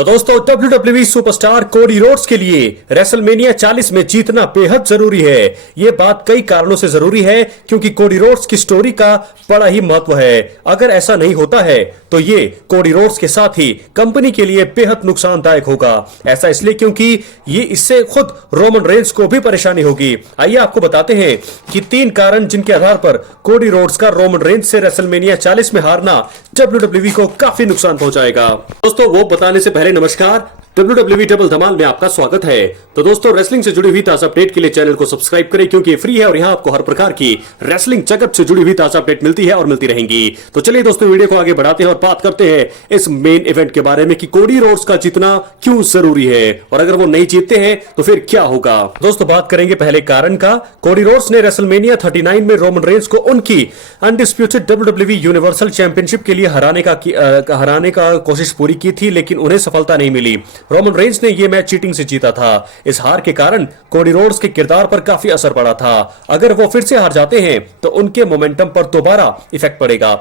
तो दोस्तों WWE superstar Cody Rhodes के लिए रेसलमेनिया 40 में जीतना बेहद जरूरी है। ये बात कई कारणों से जरूरी है क्योंकि कोडी रोड्स की स्टोरी का बड़ा ही महत्व है। अगर ऐसा नहीं होता है तो ये कोडी रोड्स के साथ ही कंपनी के लिए बेहद नुकसानदायक होगा। ऐसा इसलिए क्योंकि ये इससे खुद रोमन रेंस को भी परेशानी होगी। आइए आपको बताते हैं कि 3 कारण जिनके आधार पर कोडी रोड्स का रोमन रेंस से रेसलमेनिया 40 में हारना WWE को काफी नुकसान पहुंचाएगा। दोस्तों वो बताने से पहले नमस्कार, WWE डबल धमाल में आपका स्वागत है। तो दोस्तों रेसलिंग से जुड़ी हुई ताजा अपडेट के लिए चैनल को सब्सक्राइब करें क्योंकि ये फ्री है और यहाँ आपको हर प्रकार की रेसलिंग जगत से जुड़ी हुई ताजा अपडेट मिलती है और मिलती रहेंगी। तो चलिए दोस्तों वीडियो को आगे बढ़ाते हैं और बात करते हैं इस मेन इवेंट के बारे में कि कोडी रोड्स का जीतना क्यों जरूरी है और अगर वो नहीं जीतते हैं तो फिर क्या होगा। दोस्तों बात करेंगे पहले कारण का। कोडी रोड्स ने रेसलमेनिया 39 में रोमन रेंस को उनकी अनडिस्प्यूटेड WWE यूनिवर्सल चैंपियनशिप के लिए हराने का कोशिश पूरी की थी, लेकिन उन्हें सफलता नहीं मिली। रोमन रेंस ने यह मैच चीटिंग से जीता था। इस हार के कारण कोडी रोड्स के किरदार पर काफी असर पड़ा था। अगर वो फिर से हार जाते हैं तो उनके मोमेंटम पर दोबारा इफेक्ट पड़ेगा।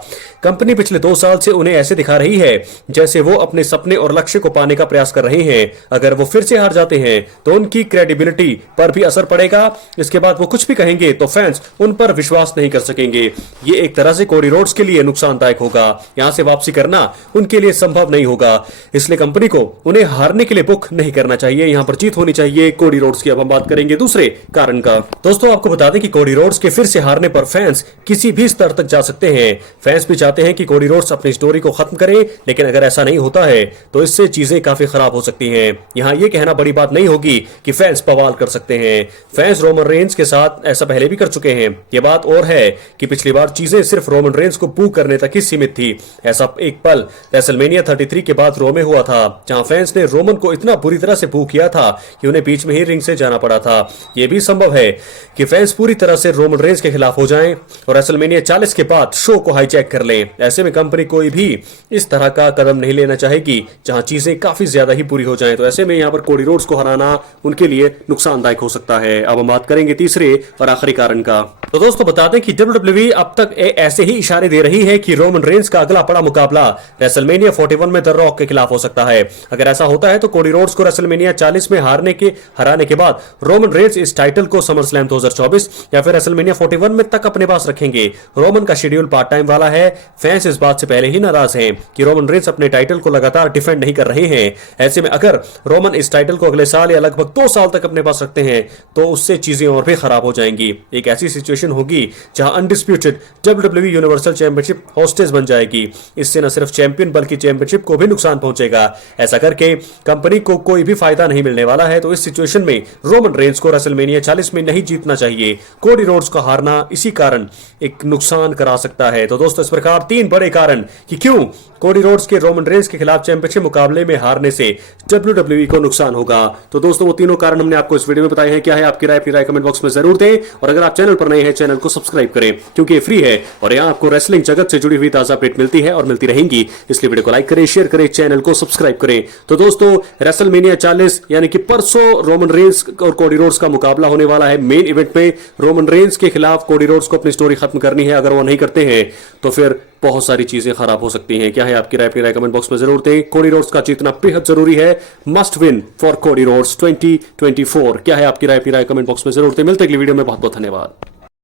कंपनी पिछले 2 साल से उन्हें ऐसे दिखा रही है जैसे वो अपने सपने और लक्ष्य को पाने का प्रयास कर रहे हैं। अगर वो फिर से हार जाते हैं तो उनकी क्रेडिबिलिटी पर भी असर पड़ेगा। इसके बाद वो कुछ भी कहेंगे तो फैंस उन पर विश्वास नहीं कर सकेंगे। ये एक तरह से कोडी रोड्स के लिए नुकसानदायक होगा। यहां से वापसी करना उनके लिए संभव नहीं होगा। इसलिए कंपनी को उन्हें हारने के लिए बुक नहीं करना चाहिए। यहां पर जीत होनी चाहिए कोडी रोड्स की। अब हम बात करेंगे दूसरे कारण का। दोस्तों आपको बता दें कि कोडी रोड्स के फिर से हारने पर फैंस किसी भी स्तर तक जा सकते हैं। फैंस भी चाहते हैं कि कोडी रोड्स अपनी स्टोरी को खत्म करें, लेकिन अगर ऐसा नहीं होता है तो इससे चीजें काफी खराब हो सकती हैं। यहां यह कहना बड़ी बात नहीं होगी कि फैंस बवाल कर सकते हैं। फैंस रोमन रेंस के साथ ऐसा पहले भी कर चुके हैं। यह बात और है कि पिछली बार चीजें सिर्फ रोमन रेंस को बू करने तक ही सीमित थी। ऐसा एक पल रेसलमेनिया 33 के बाद रो में हुआ था, जहां फैंस ने रोमन को इतना बुरी तरह से बू किया था कि उन्हें बीच में ही रिंग से जाना पड़ा था। यह भी संभव है कि फैंस पूरी तरह से रोमन रेंस के खिलाफ हो जाएं और रेसलमेनिया 40 के बाद शो को हाईजैक कर लें। ऐसे में कंपनी कोई भी इस तरह का कदम नहीं लेना चाहेगी जहां चीजें काफी ज्यादा ही बुरी हो जाएं। तो ऐसे में यहां पर कोडी रोड्स को हराना उनके लिए नुकसानदायक हो सकता है। अब हम बात करेंगे तीसरे और आखिरी कारण का। तो दोस्तों बता दें कि WWE अब तक ऐसे ही इशारे दे रही है कि रोमन रेंस का अगला बड़ा मुकाबला रेसलमेनिया 41 में द रॉक के खिलाफ हो सकता है। अगर ऐसा होता है तो कोडी रोड्स को रेसलमेनिया 40 में हराने के बाद रोमन रेंस इस टाइटल को समरस्लैम 2024 या फिर रेसलमेनिया 41 में तक अपने पास रखेंगे। रोमन का शेड्यूल पार्ट टाइम वाला है। फैंस इस बात से पहले ही नाराज हैं कि रोमन रेंस अपने टाइटल को लगातार डिफेंड नहीं कर रहे हैं। ऐसे में अगर रोमन इस टाइटल को अगले साल या लगभग 2 साल तक अपने पास रखते हैं तो उससे चीजें और भी खराब हो जाएंगी। एक ऐसी सिचुएशन होगी जहां undisputed WWE universal championship hostage बन जाएगी। इससे न सिर्फ चैंपियन बल्कि चैंपियनशिप को भी नुकसान पहुंचेगा। ऐसा करके कंपनी को कोई भी फायदा नहीं मिलने वाला है। तो इस सिचुएशन में रोमन रेंस को रेसलमेनिया 40 में नहीं जीतना चाहिए। कोडी रोड्स का हारना इसी कारण एक नुकसान करा सकता है। तो दोस्तों इस प्रकार 3 बड़े कारण कि क्यों कोडी रोड्स के रोमन रेंस के खिलाफ चैंपियनशिप मुकाबले में हारने से WWE को नुकसान होगा। तो दोस्तों वो तीनों कारण हमने आपको इस वीडियो में बताए हैं। क्या है आपकी राय? अपनी राय कमेंट बॉक्स में जरूर दें और अगर आप चैनल पर नए हैं चैनल को सब्सक्राइब करें क्योंकि ये फ्री है और यहाँ आपको रेसलिंग जगत से जुड़ी हुई ताजा अपडेट मिलती है और मिलती रहेंगी। इसलिए वीडियो को लाइक करें, शेयर करें, चैनल को सब्सक्राइब करें। तो दोस्तों रेसलमेनिया 40 यानी कि परसों रोमन रेंस और कोडी रोड्स का मुकाबला होने वाला है। मेन इवेंट में रोमन रेंस के खिलाफ कोडी रोड्स को अपनी स्टोरी खत्म करनी है। अगर वो नहीं करते हैं तो फिर बहुत सारी चीजें खराब हो सकती हैं। क्या है आपकी राय? अपनी राय कमेंट बॉक्स में जरूर दें। कोडी रोड्स का जीतना बेहद जरूरी है। Must win for Cody Rhodes 2024। क्या है आपकी राय? अपनी राय कमेंट बॉक्स में जरूर दें। मिलते हैं अगली वीडियो में। बहुत बहुत धन्यवाद।